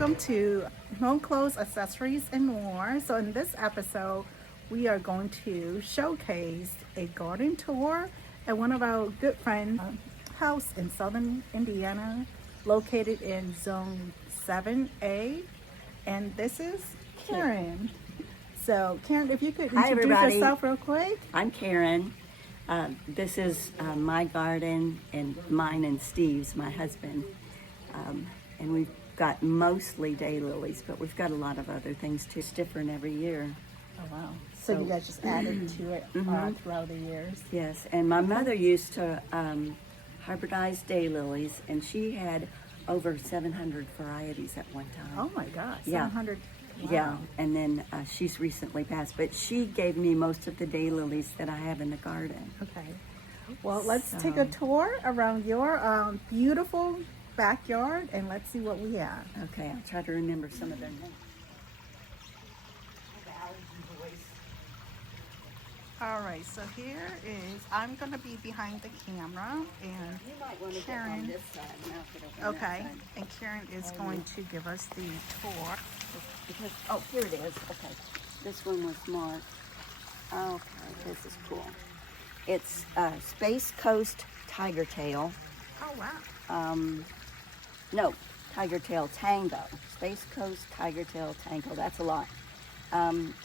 welcome to Hmong Clothes, Accessories, and More. So, in this episode, we are going to showcase a garden tour at one of our good friends' house in southern Indiana, located in Zone 7A. And this is Karen. So, Karen, if you could Hi, introduce everybody. yourself real quick. I'm Karen. This is my garden and mine and Steve's, my husband. And we've got mostly daylilies, but we've got a lot of other things too. It's different every year. Oh, wow. So you guys just added to it throughout the years? Yes, and my mother used to hybridize daylilies, and she had over 700 varieties at one time. Oh my gosh, Yeah. 700. Wow. Yeah, and then she's recently passed, but she gave me most of the daylilies that I have in the garden. Okay. Well, let's take a tour around your beautiful backyard and let's see what we have. Okay, I'll try to remember some of their names. All right, so here is, I'm going to be behind the camera and You might want to Karen. get on this side and I'll get over on that okay, side. and Karen is going to give us the tour. Because, oh, here it is. Okay, this one was marked. Okay, this is cool. It's Space Coast Tiger Tail. Oh, wow. No, Tiger Tail Tango. Space Coast Tiger Tail Tango. That's a lot.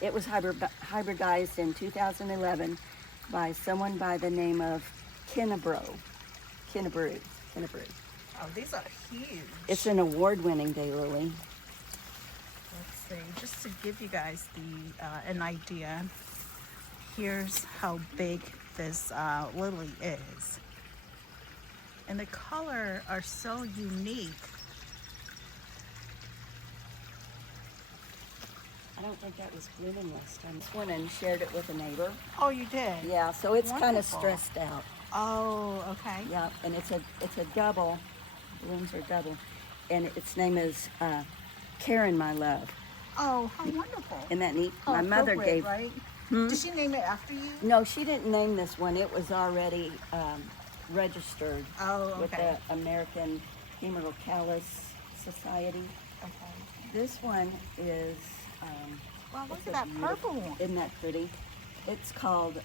It was hybridized in 2011 by someone by the name of Kennebrew. Oh, these are huge. It's an award-winning daylily. Let's see, just to give you guys an idea, here's how big this lily is. And the color are so unique. I don't think that was blooming last time. This one and shared it with a neighbor. Oh, you did? Yeah, so it's kind of Wonderful. stressed out. Oh, okay. Yeah, and it's a double. Blooms are double, and its name is Karen, my love. Oh, how wonderful. Isn't that neat? Oh, My mother appropriate, gave. right? Did she name it after you? No, she didn't name this one. It was already registered Oh, with okay. the American Hemerocallis Society. Okay. This one is. Wow, look it's at a that beautiful- purple one. Isn't that pretty? It's called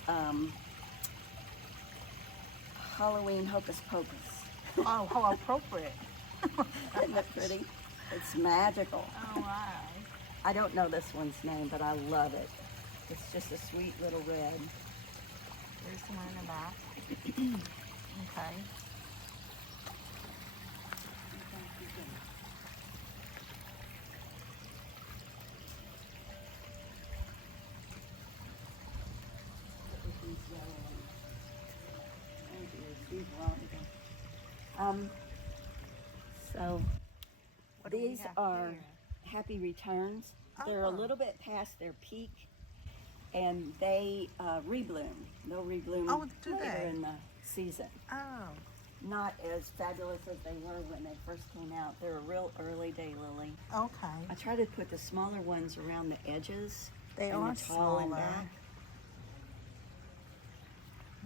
Halloween Hocus Pocus. Oh, how appropriate. Isn't that pretty? It's magical. Oh, wow. I don't know this one's name, but I love it. It's just a sweet little red. There's the one in the back. Okay. So What do we these have are here? happy returns. They're a Oh. little bit past their peak, and they rebloom. They'll rebloom Oh, do later they? in the season. Oh, Not as fabulous as they were when they first came out. They're a real early daylily. okay. I try to put the smaller ones around the edges. They and are the tall and smaller. back.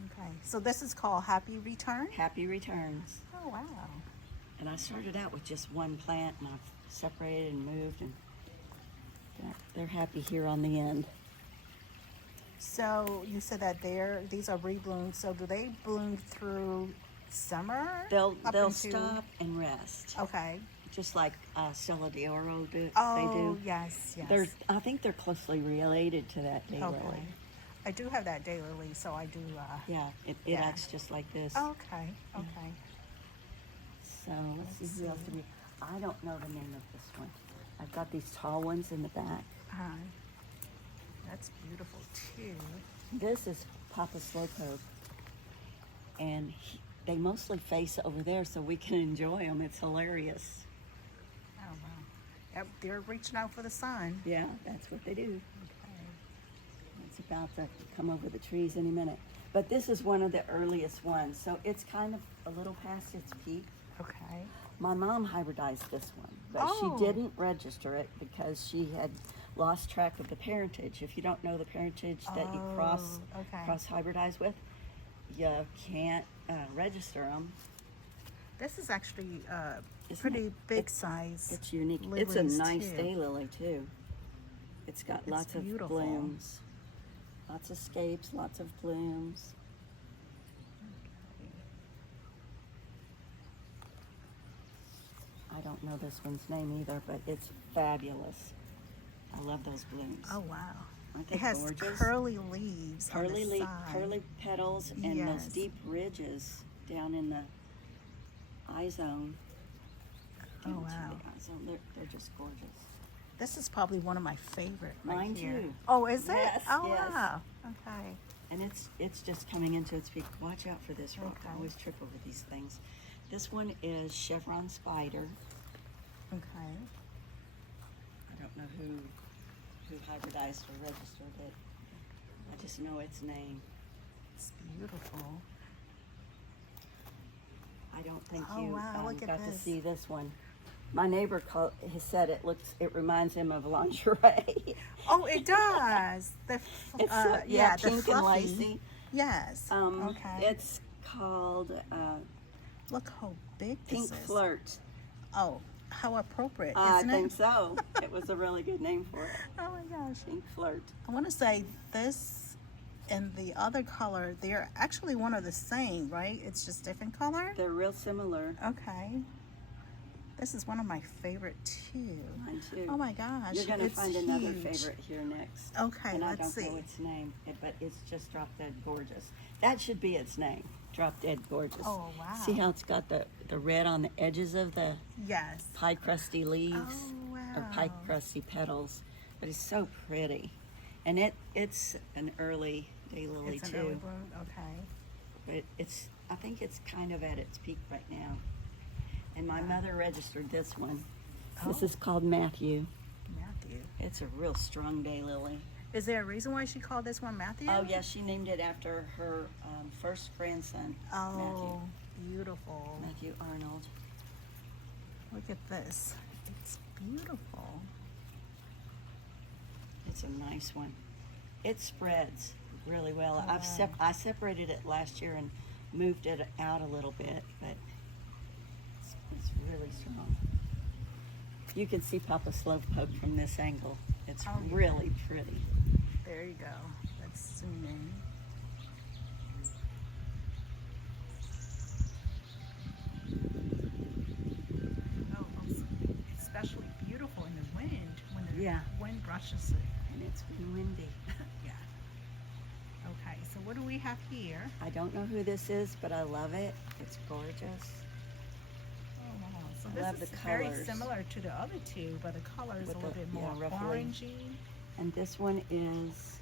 Okay. So this is called Happy Return? Happy returns. Oh, wow. And I started out with just one plant, and I've separated and moved, and they're happy here on the end. So you said that these are rebloomed. So do they bloom through summer? They'll Up they'll into- stop and rest, Okay. just like Stella de Oro do. Oh, they do. yes, yes. I think they're closely related to that daylily. Okay. I do have that daylily, so I do. Yeah, it Yeah. acts just like this. Okay. Okay. So let's see who else do we. I don't know the name of this one. I've got these tall ones in the back. That's beautiful too. This is Papa Slowpoke, and they mostly face over there so we can enjoy them. It's hilarious. Oh wow. Yep, they're reaching out for the sun. Yeah, that's what they do. Okay. It's about to come over the trees any minute. But this is one of the earliest ones, so it's kind of a little past its peak. Okay. My mom hybridized this one, but Oh. she didn't register it because she had lost track of the parentage. If you don't know the parentage that you cross hybridize with, you can't register them. This is actually Isn't pretty it? big size. It's unique. It's a lilies, nice too. daylily too. It's got It's lots beautiful. of blooms, lots of scapes, lots of blooms. I don't know this one's name either, but it's fabulous. I love those blooms. Oh wow! Aren't they It has gorgeous? curly leaves on the side. Curly petals, and Yes. those deep ridges down in the eye zone. Oh, Down to wow. the eye zone. They're just gorgeous. This is probably one of my favorite. Right Mine here. too. Oh, is it? Yes, Oh yes. wow. Okay. And it's just coming into its peak. Watch out for this rock. Okay. I always trip over these things. This one is chevron spider. Okay. I don't know who hybridized or registered it. I just know its name. It's beautiful. I don't think Oh, you wow, look at got to this. see this one. My neighbor has said it reminds him of lingerie. Oh, it does. It's yeah, the pink and fluffy. lacy. Yes. Okay. It's called Look how big Pink this is. Flirt. Oh, how appropriate, I isn't think it? so. It was a really good name for it. Oh my gosh. Pink Flirt. I want to say this and the other color, they're actually one of the same, right? It's just different color? They're real similar. Okay. This is one of my favorite too. Mine too. Oh my gosh. You're going to it's find another huge. favorite here next. Okay, And I let's don't see. know its name, but it's just drop dead gorgeous. That should be its name. Drop dead gorgeous. Oh, wow. See how it's got the red on the edges of the Yes. pie crusty leaves Oh, wow. or pie crusty petals, but it's so pretty. And it's an early daylily It's too. an early bloom. Okay. But I think it's kind of at its peak right now. And my mother registered this one. This Oh. is called Matthew. Matthew. It's a real strong daylily. Is there a reason why she called this one Matthew? Oh yeah, she named it after her first grandson, Oh, beautiful. Matthew Arnold. Look at this. It's beautiful. It's a nice one. It spreads really well. Wow. I separated it last year and moved it out a little bit, but it's really strong. You can see Papa Slowpoke from this angle. It's Oh, yeah. really pretty. There you go. Let's zoom in. Oh, it's especially beautiful in the wind when the Yeah. wind brushes it. And it's been windy. Yeah. Okay, so what do we have here? I don't know who this is, but I love it. It's gorgeous. Oh, wow. So I this love is the very colors. similar to the other two, but the color is With a little the- bit yeah, more ruffly. orangey. And this one is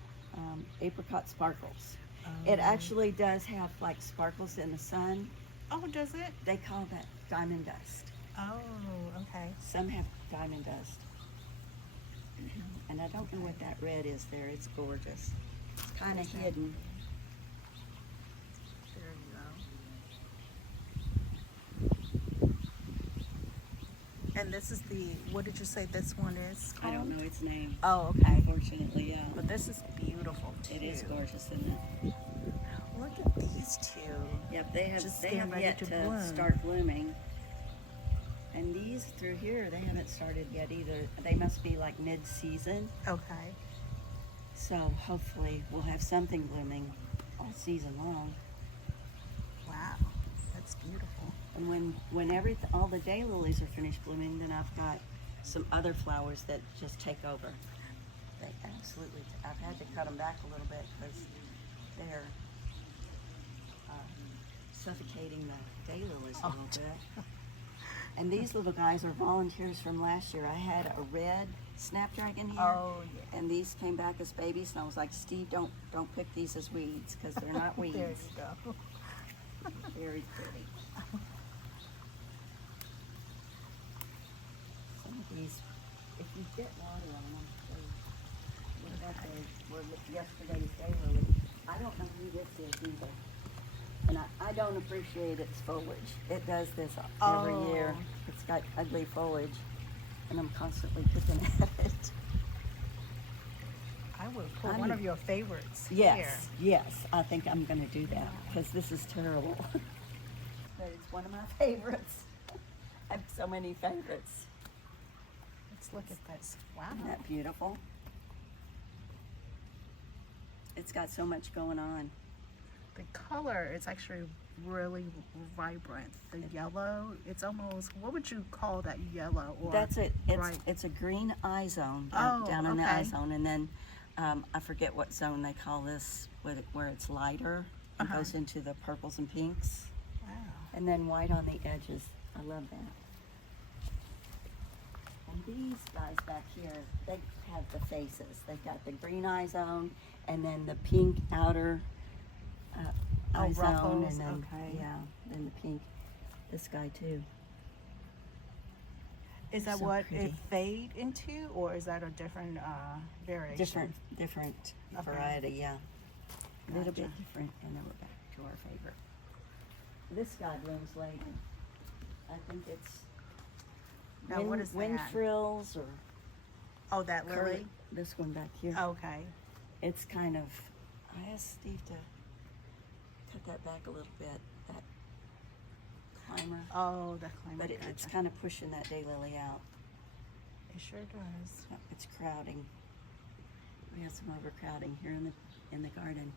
apricot sparkles. It Um, actually does have like sparkles in the sun. Oh, does it? They call that diamond dust. Oh, okay. Some have diamond dust. And I don't know what that red is there. It's gorgeous. It's kind of Okay. hidden. There you go. And this is what did you say this one is I called? don't know its name. Oh, okay. Unfortunately, yeah. But this is beautiful too. It is gorgeous, isn't it? Look at these two. Yep, they Just have getting ready yet to to bloom. start blooming. And these through here, they haven't started yet either. They must be like mid-season. Okay. So hopefully we'll have something blooming all season long. Wow. That's beautiful. And when all the daylilies are finished blooming, then I've got some other flowers that just take over. They absolutely, I've had to cut them back a little bit because they're suffocating the daylilies a little bit. And these little guys are volunteers from last year. I had a red snapdragon here. Oh, yeah. And these came back as babies, and I was like, Steve, don't pick these as weeds because they're not weeds. There you go. Very pretty. Some of these, if you get water on them, what about yesterday's daylily? I don't know who this is either. And I don't appreciate its foliage. It does this every year. Oh. It's got ugly foliage, and I'm constantly picking at it. I would put I one need- of your favorites Yes, here. yes, I think I'm going to do that because this is terrible. But it's one of my favorites. I have so many favorites. Let's look at this. Wow. Isn't that beautiful? It's got so much going on. The color is actually really vibrant. The yellow, it's almost, what would you call that yellow? Or That's it. bright? It's a green eye zone Oh, down in the okay. eye zone, and then I forget what zone they call this, where it's lighter. It goes into the purples and pinks, Wow. and then white on the edges. I love that. And these guys back here, they have the faces. They've got the green eye zone, and then the pink outer eye zone, ruffles, and then okay. yeah, then the pink. This guy too. Is that So what pretty. it fade into, or is that a different variation? Different Okay. variety, yeah. A little Gotcha. bit different, and then we're back to our favorite. This guy blooms later. I think it's Now, what is wind that? frills or Oh, that curly. lily? This one back here. Okay. It's kind of. I asked Steve to cut that back a little bit. That climber. Oh, the climate. But it's kind of pushing that daylily out. It sure does. It's crowding. We have some overcrowding here in the garden.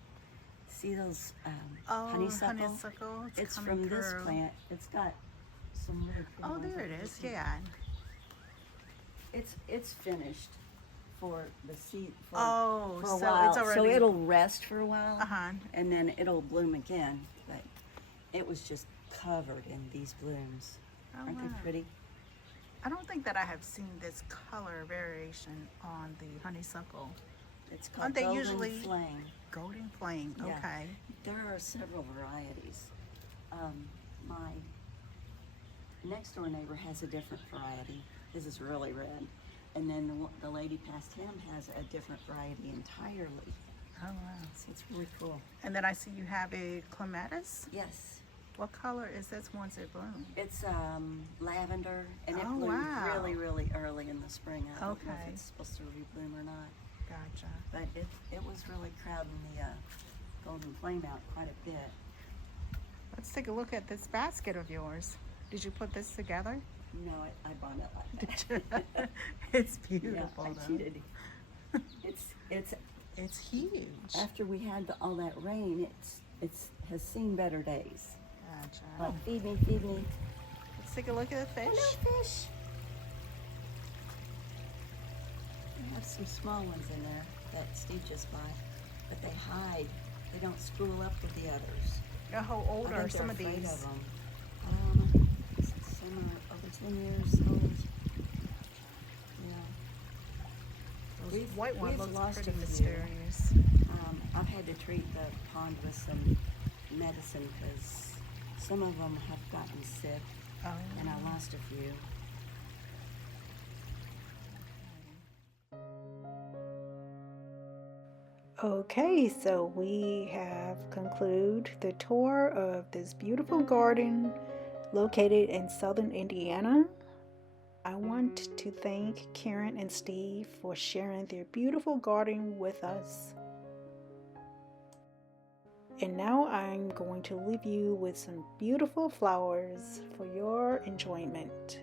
See those Oh, honeysuckle? honeysuckle. It's coming from this through. plant. It's got some really pretty Oh, ones there it like is. this one. Yeah. It's finished for the seed for, Oh, for a so while. it's already. So it'll rest for a while, Uh-huh. and then it'll bloom again. But it was just covered in these blooms. Oh, Aren't wow. they pretty? I don't think that I have seen this color variation on the honeysuckle. It's called Aren't they golden usually- flame. Golden flame. Yeah. Okay. There are several varieties. My next door neighbor has a different variety. This is really red. And then the lady past him has a different variety entirely. Oh, wow. So it's really cool. And then I see you have a clematis. Yes. What color is this once it blooms? It's lavender, and it Oh, bloomed wow. really, really early in the spring. I don't know Okay. if it's supposed to rebloom or not. Gotcha. But it was really crowding the golden flame out quite a bit. Let's take a look at this basket of yours. Did you put this together? No, I bought it like that. It's Yeah, beautiful. I though. cheated. It's It's huge. after we had all that rain, it's has seen better days. Gotcha. Like feed me. Let's take a look at the fish. Hello, fish. I have some small ones in there that Steve just bought, but they hide. They don't spool up with the others. How old I are think some they're of afraid these? of them. Some are over 10 years old. Yeah. Those white one we've looks lost pretty a few. mysterious. I've had to treat the pond with some medicine because some of them have gotten sick, Oh. and I lost a few. Okay, so we have concluded the tour of this beautiful garden located in southern Indiana. I want to thank Karen and Steve for sharing their beautiful garden with us. And now I'm going to leave you with some beautiful flowers for your enjoyment.